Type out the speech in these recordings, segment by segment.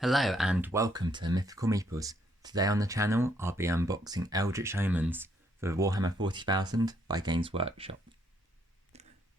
Hello and welcome to Mythical Meeples. Today on the channel I'll be unboxing Eldritch Omens for Warhammer 40,000 by Games Workshop.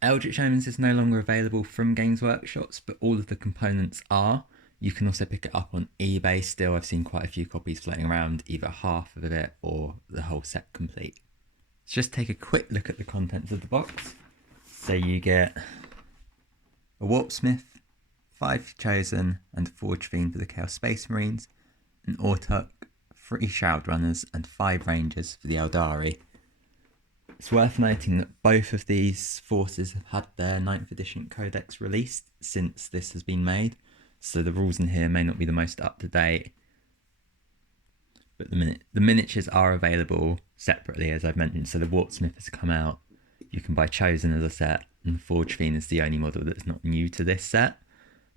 Eldritch Omens is no longer available from Games Workshops, but all of the components are. You can also pick it up on eBay still. I've seen quite a few copies floating around, either half of it or the whole set complete. Let's just take a quick look at the contents of the box. So you get a Warpsmith, 5 Chosen and a Forge Fiend for the Chaos Space Marines, an Autarch, 3 Shroud Runners and 5 Rangers for the Eldari. It's worth noting that both of these forces have had their 9th edition codex released since this has been made, so the rules in here may not be the most up to date, but the miniatures are available separately, as I've mentioned. So the Warpsmith has come out, you can buy Chosen as a set, and the Forge Fiend is the only model that's not new to this set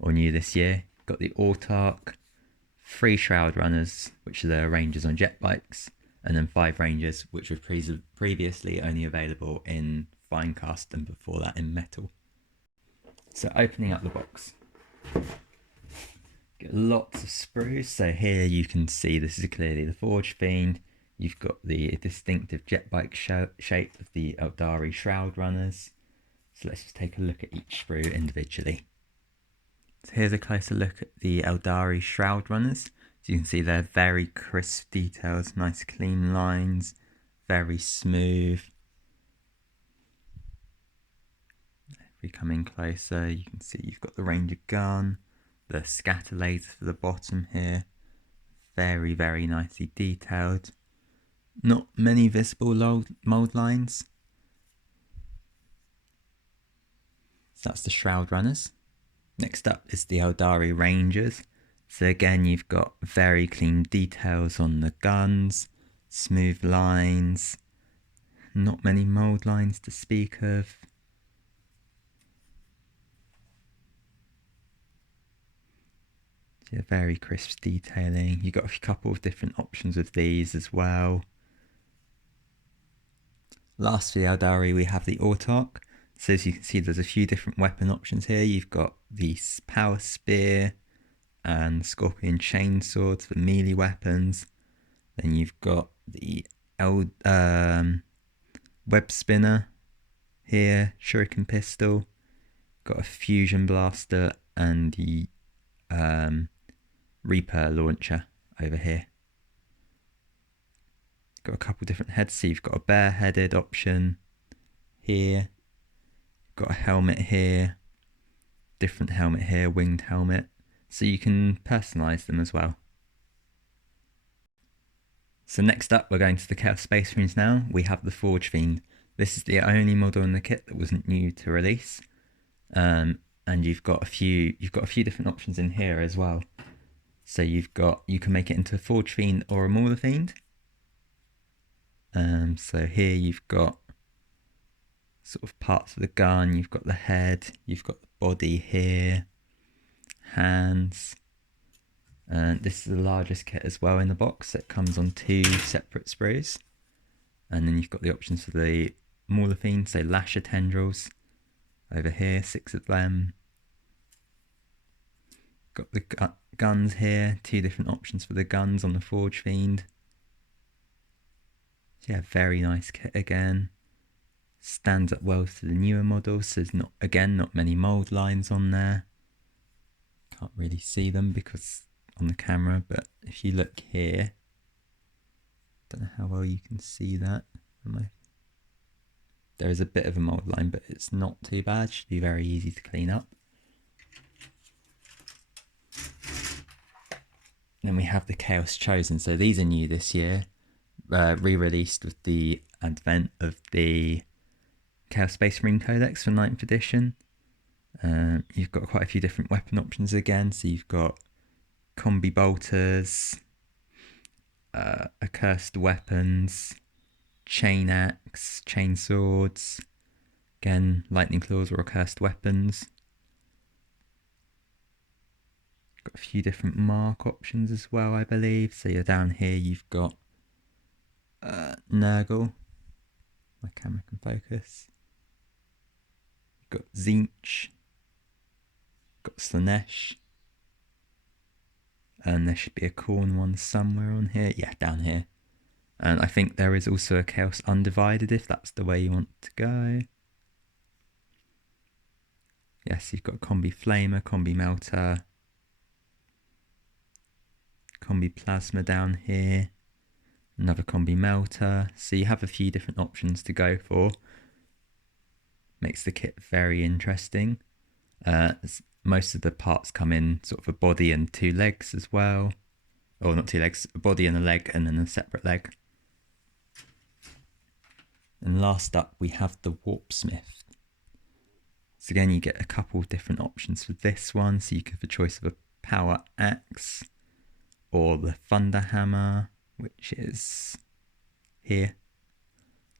or new this year. Got the Autarch, 3 Shroud Runners, which are the Rangers on jet bikes, and then 5 Rangers, which were previously only available in Finecast and before that in metal. So opening up the box, get lots of sprues. So here you can see this is clearly the Forge Fiend. You've got the distinctive jet bike shape of the Eldari Shroud Runners. So let's just take a look at each sprue individually. So here's a closer look at the Eldari Shroud Runners. So you can see they're very crisp details, nice clean lines, very smooth. If we come in closer, you can see you've got the Ranger gun, the scatter laser for the bottom here. Very, very nicely detailed. Not many visible mould lines. So that's the Shroud Runners. Next up is the Eldari Rangers. So again, you've got very clean details on the guns, smooth lines, not many mould lines to speak of. Yeah, very crisp detailing. You've got a couple of different options with these as well. Last for the Eldari, we have the Autarch. So as you can see, there's a few different weapon options here. You've got the Power Spear and Scorpion Chainswords for melee weapons. Then you've got the Web Spinner here, Shuriken Pistol, got a Fusion Blaster, and the Reaper Launcher over here. Got a couple different heads, so you've got a bare-headed option here, got a helmet here, different helmet here, winged helmet, so you can personalise them as well. So next up, we're going to the Chaos Space Marines now. We have the Forge Fiend. This is the only model in the kit that wasn't new to release, and you've got a few different options in here as well. So you can make it into a Forge Fiend or a Mauler Fiend. So here you've got sort of parts of the gun, you've got the head, you've got the body here, hands, and this is the largest kit as well in the box. It comes on 2 separate sprues, and then you've got the options for the Mauler Fiend, so Lasher Tendrils over here, 6 of them. Got the guns here, 2 different options for the guns on the Forge Fiend. Yeah, very nice kit again. Stands up well to the newer models, so there's not many mould lines on there. Can't really see them because on the camera, but if you look here, don't know how well you can see that. There is a bit of a mould line, but it's not too bad. Should be very easy to clean up. Then we have the Chaos Chosen. So these are new this year, re-released with the advent of the Chaos Space Marine Codex for 9th edition. You've got quite a few different weapon options again. So you've got combi bolters, accursed weapons, chain axe, chain swords, again lightning claws or accursed weapons. Got a few different mark options as well, I believe. So you're down here, you've got Nurgle. My camera can focus. You've got Tzeentch. Got Slaanesh. And there should be a Khorne one somewhere on here. Yeah, down here. And I think there is also a Chaos Undivided if that's the way you want to go. Yes, you've got Combi Flamer, Combi Melter, Combi Plasma down here, another Combi Melter. So you have a few different options to go for. Makes the kit very interesting. Most of the parts come in sort of a body and 2 legs as well. Or not 2 legs, a body and a leg and then a separate leg. And last up we have the Warpsmith. So again you get a couple of different options for this one. So you have a choice of a Power Axe or the Thunder Hammer, which is here.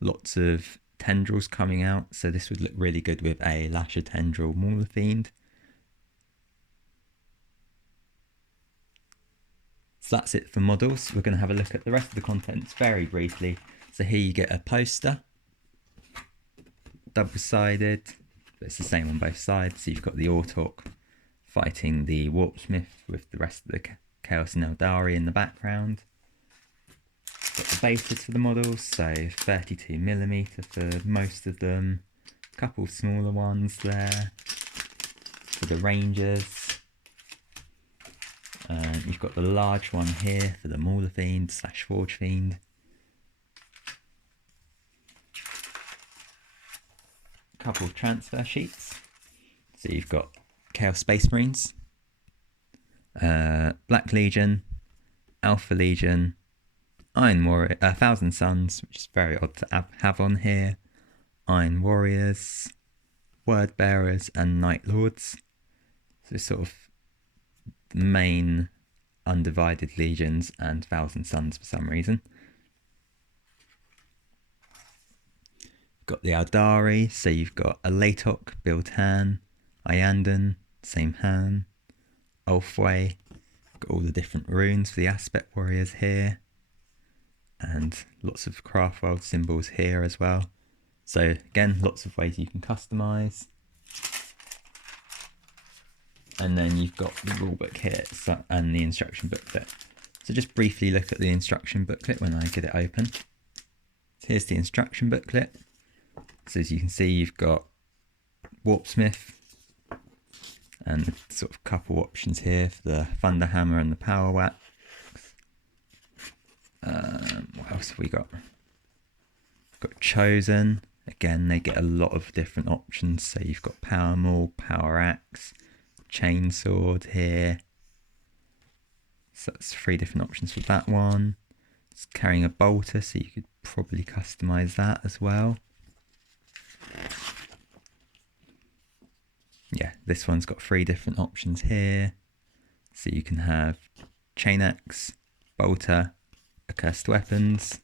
Lots of tendrils coming out, so this would look really good with a Lasher Tendril Mauler Fiend. So that's it for models. We're going to have a look at the rest of the contents very briefly. So here you get a poster, double-sided, but it's the same on both sides. So you've got the Autork fighting the Warpsmith with the rest of the Chaos and Eldari in the background. Got the bases for the models, so 32mm for most of them. A couple of smaller ones there for the Rangers. You've got the large one here for the Mauler Fiend / Forge Fiend. A couple of transfer sheets. So you've got Chaos Space Marines, Black Legion, Alpha Legion, Iron Warrior, Thousand Suns, which is very odd to have on here, Iron Warriors, Word Bearers, and Night Lords. So sort of the main Undivided Legions and Thousand Suns for some reason. Got the Eldari, so you've got a Latok, Biltan, Iyanden, same Han, Ulfway. Got all the different runes for the Aspect Warriors here. And lots of Craftworld symbols here as well. So again, lots of ways you can customize. And then you've got the rulebook here and the instruction booklet. So just briefly look at the instruction booklet when I get it open. So here's the instruction booklet. So as you can see, you've got Warpsmith and sort of couple options here for the Thunder Hammer and the Power Whack. What else have we got? We've got Chosen. Again, they get a lot of different options. So you've got Power Maul, Power Axe, Chainsword here. So that's 3 different options for that one. It's carrying a bolter, so you could probably customize that as well. Yeah, this one's got 3 different options here. So you can have Chain Axe, Bolter, Accursed Weapons,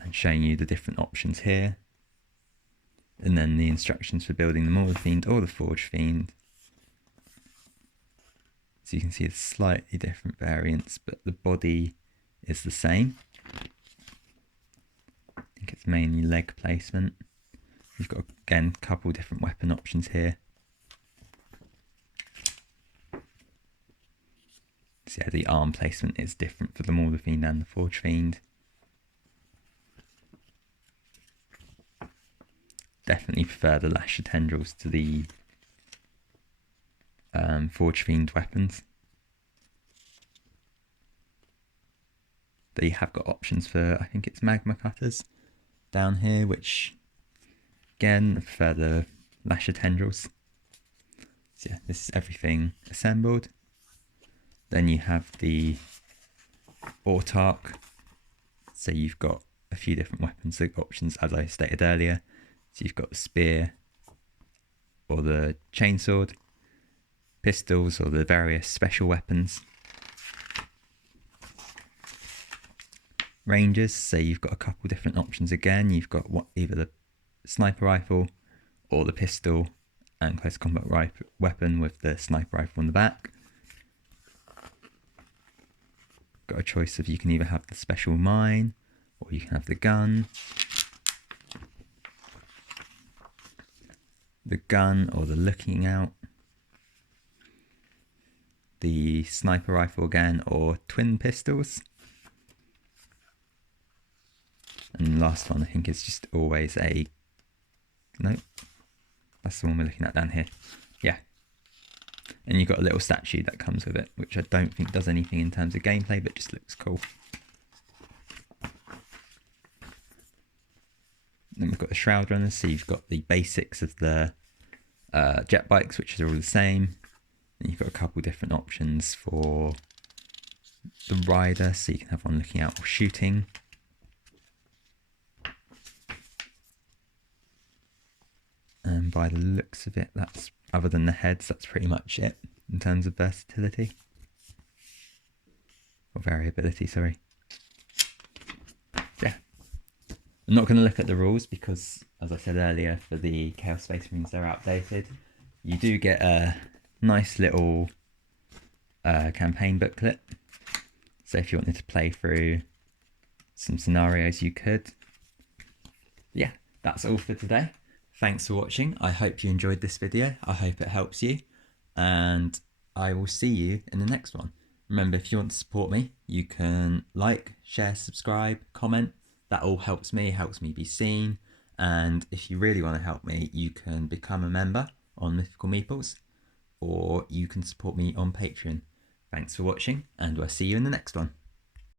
and showing you the different options here. And then the instructions for building the Mauler Fiend or the Forge Fiend. So you can see it's slightly different variants, but the body is the same. I think it's mainly leg placement. You've got, again, a couple different weapon options here. So yeah, the arm placement is different for the Mauler Fiend and the Forge Fiend. Definitely prefer the Lasher Tendrils to the Forge Fiend weapons. They have got options for, I think it's Magma Cutters down here, which again, I prefer the Lasher Tendrils. So yeah, this is everything assembled. Then you have the Autark. So you've got a few different weapons options, as I stated earlier. So you've got the spear or the chainsword, pistols or the various special weapons. Rangers, so you've got a couple different options again. You've got either the sniper rifle or the pistol and close combat weapon with the sniper rifle on the back. Got a choice of, you can either have the special mine or you can have the gun. The gun or the looking out. the sniper rifle again, or twin pistols. And the last one I think is just always a... Nope. That's the one we're looking at down here. Yeah. And you've got a little statue that comes with it, which I don't think does anything in terms of gameplay, but just looks cool. Then we've got the Shroud Runners, so you've got the basics of the jet bikes, which are all the same. And you've got a couple different options for the rider, so you can have one looking out or shooting. And by the looks of it, that's, other than the heads, that's pretty much it in terms of versatility. Or variability, sorry. Yeah. I'm not going to look at the rules because, as I said earlier, for the Chaos Space Marines, they're outdated. You do get a nice little campaign booklet. So if you wanted to play through some scenarios, you could. Yeah, that's all for today. Thanks for watching. I hope you enjoyed this video. I hope it helps you. And I will see you in the next one. Remember, if you want to support me, you can like, share, subscribe, comment. That all helps me be seen. And if you really want to help me, you can become a member on Mythical Meeples, or you can support me on Patreon. Thanks for watching, and I'll see you in the next one.